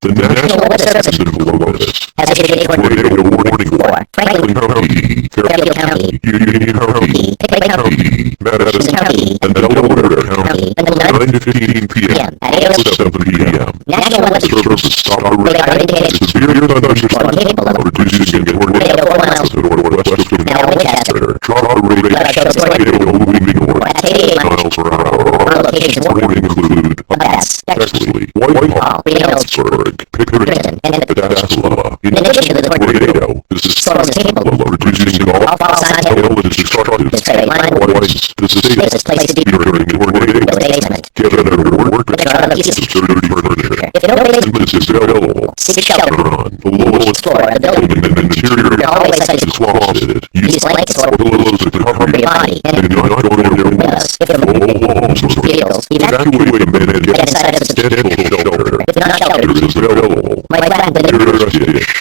The National Weather Service in Columbus has issued a tornado warning for Franklin County, Fairfield County, Union County, Pickwick County, Madison County, and Delaware County until 9:15 p.m. at 8:07 p.m. National Weather Service stopped radar indicated severe thunderstorm capable of reducing a tornado 4 miles to the northwest of now Winchester. Trotter radar shows tornado moving north at 88 miles per hour. On locations warning include Bass, Bexley, Whitehall, Reynoldsburg, Pickering, and Peninsula. In addition to the tornado, this storm is capable of reducing all fall-sized hail that is destructive to straight line winds. The safest place to be during a tornado is the basement. Get another work with other pieces of sturdy furniture. If no basement is available, seek shelter on the lowest floor of the building and the interior hallway such as closet. Use blankets or pillows to cover your body and do not go near windows. If the mobile homes or fields, evacuate the men and get inside of a substantial shelter. If not shelter is available, my flat and the